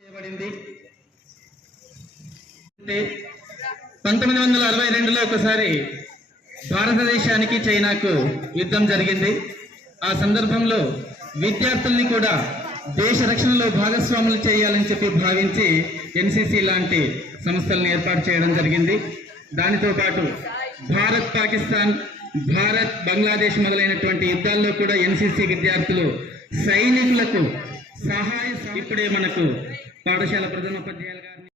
చేయబడింది. 1962లో ఒకసారి భారతదేశానికి చైనాకు యుద్ధం జరిగింది. ఆ సందర్భంలో విద్యార్థుల్ని కూడా దేశ రక్షణలో భాగస్వాములు చేయాలని చెప్పి భావించి ఎన్సిసి లాంటి సంస్థలను ఏర్పాటు చేయడం జరిగింది. దానితో పాటు భారత్ పాకిస్తాన్, భారత్ బంగ్లాదేశ్ మొదలైనటువంటి యుద్ధాల్లో కూడా ఎన్సిసి విద్యార్థులు సైనికులకు సహాయ ఇప్పుడే మనకు పాఠశాల ప్రధానోపాధ్యాయులు గారిని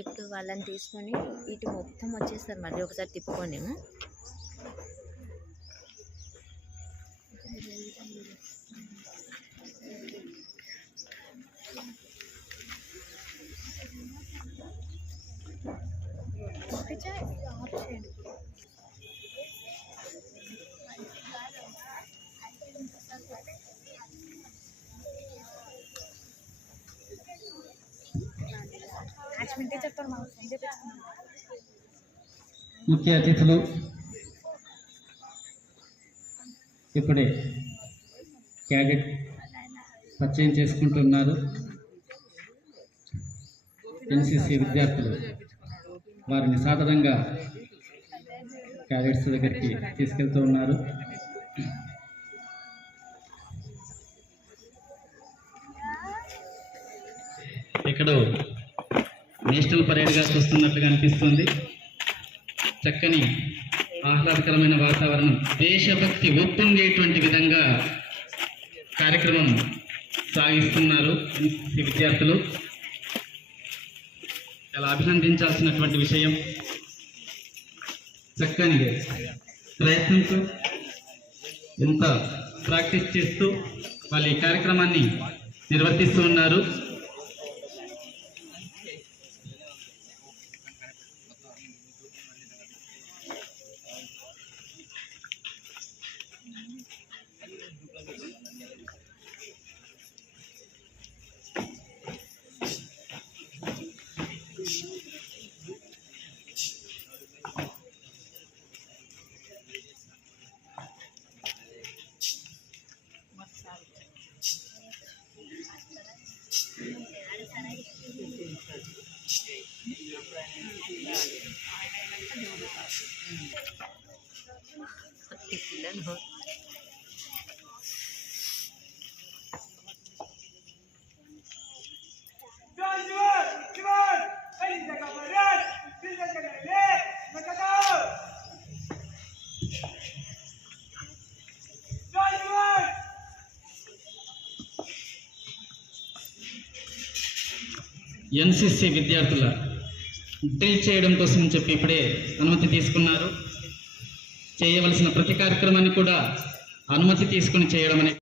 ఇప్పుడు వాళ్ళని తీసుకొని ఇటు మొత్తం వచ్చేస్తారు. మళ్ళీ ఒకసారి తిప్పుకోనేమో. ముఖ్య అతిథులు ఇప్పుడే క్యాడెట్ పరిచయం చేసుకుంటున్నారు. ఎన్సిసి విద్యార్థులు వారిని సాధారణంగా క్యాడెట్స్ దగ్గరికి తీసుకెళ్తూ ఉన్నారు. ఇక్కడ నేషనల్ పరేడ్గా చూస్తున్నట్లుగా అనిపిస్తుంది. చక్కని ఆహ్లాదకరమైన వాతావరణం, దేశభక్తి ఉప్పొంగేటువంటి విధంగా కార్యక్రమం సాగిస్తున్నారు ఎన్సిసి విద్యార్థులు. చాలా అభినందించాల్సినటువంటి విషయం. చక్కని ప్రయత్నంతో ఎంత ప్రాక్టీస్ చేస్తూ వాళ్ళు ఈ కార్యక్రమాన్ని నిర్వర్తిస్తూ ఉన్నారు. ఎన్సిసి విద్యార్థుల డ్రిల్ చేయడం కోసం చెప్పి ఇప్పుడే అనుమతి తీసుకున్నారు. చేయవలసిన ప్రతి కార్యక్రమాన్ని కూడా అనుమతి తీసుకుని చేయడం అనేది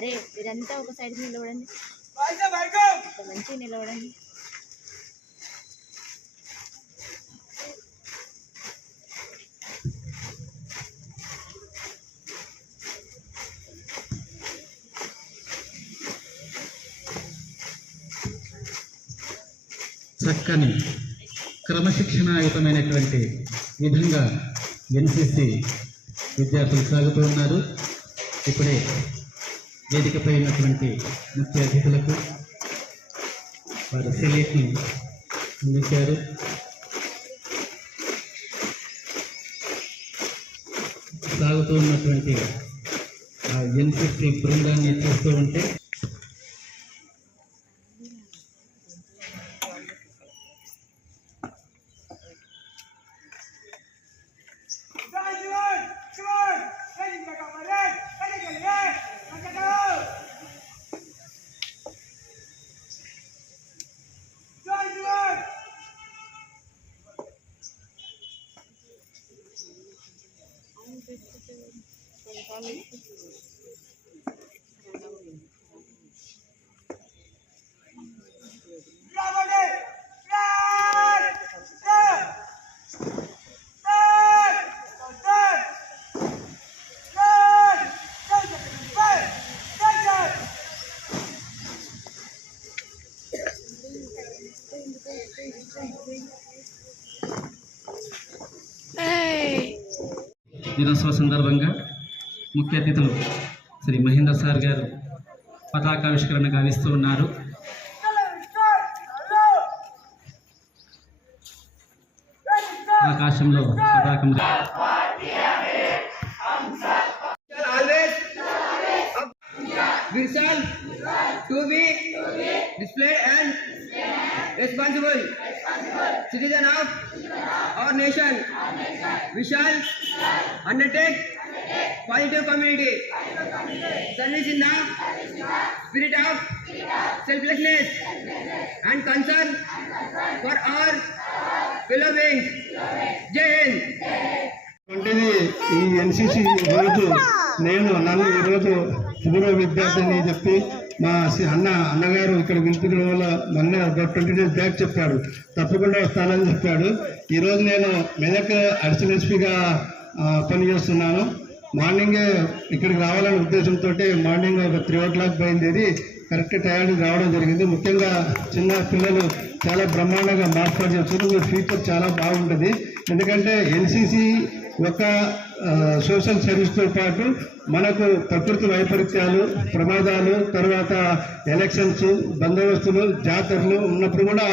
అరే మీరంతా ఒక సైడ్ నిలబడండి, ఇట్లా మంచిగా నిలబడండి. చక్కని క్రమశిక్షణాయుతమైనటువంటి విధంగా ఎన్సిసి విద్యార్థులు సాగుతూ ఉన్నారు. ఇప్పుడే వేదికపై ఉన్నటువంటి ముఖ్య అతిథులకు వారు సెల్యూట్ని అందించారు. సాగుతూ ఉన్నటువంటి ఆ ఎన్సిసి బృందాన్ని చూస్తూ ఉంటే దినోత్సవ సందర్భంగా ముఖ్య అతిథులు శ్రీ మహేందర్ సార్ గారు పతాకావిష్కరణ గావిస్తూ ఉన్నారు. ఆకాశంలో పతాకం Vision to be displayed and responsible citizen of our nation. We shall undertake positive community service in the spirit of selflessness and concern for our fellow beings. Jai Hind. వంటిది ఈ ఎన్సిసి రోజు నన్ను ఈరోజు పూర్వ విద్యార్థిని చెప్పి మా అన్నగారు ఇక్కడ పిలిపించడం వల్ల మొన్న 20 days బ్యాక్ చెప్పాడు, తప్పకుండా వస్తానని చెప్పాడు. ఈరోజు నేను మెదక్ అడిషనల్ ఎస్పీగా పనిచేస్తున్నాను. మార్నింగే ఇక్కడికి రావాలనే ఉద్దేశంతో మార్నింగ్ ఒక 3 o'clock బయలుదేరి కరెక్ట్ టయానికి రావడం జరిగింది. ముఖ్యంగా చిన్న పిల్లలు చాలా బ్రహ్మాండంగా మార్పు చేస్తున్నారు. ఫ్యూచర్ చాలా బాగుంటుంది. ఎందుకంటే ఎన్సిసి ఒక సోషల్ సర్వీస్తో పాటు మనకు ప్రకృతి వైపరీత్యాలు, ప్రమాదాలు, తర్వాత ఎలక్షన్స్, బందోబస్తులు, జాతరలు ఉన్నప్పుడు కూడా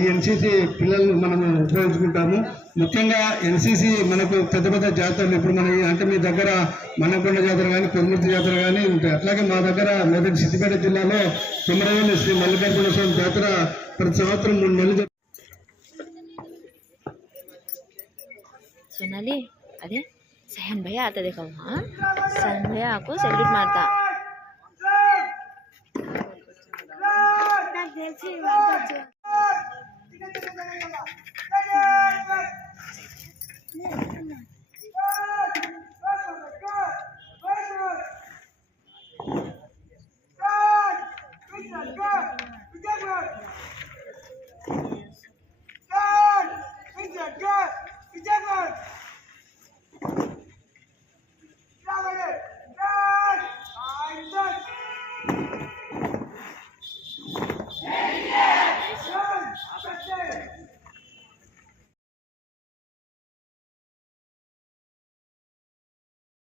ఈ ఎన్సిసి పిల్లలను మనం ఉపయోగించుకుంటాము. ముఖ్యంగా ఎన్సిసి మనకు పెద్ద పెద్ద జాతరలు ఇప్పుడు అంటే మీ దగ్గర మన్నకొండ జాతర కానీ, కొమ్మూర్తి జాతర కానీ ఉంటాయి. అట్లాగే మా దగ్గర మెదక్ సిద్దిపేట జిల్లాలో కుమరవేలి శ్రీ మల్లికార్జున స్వామి జాతర ప్రతి సంవత్సరం 3 నెలలు. सोनाली अरे सहन भैया आता देखा वहाँ, सहन भैया आपको सैल्यूट मारता।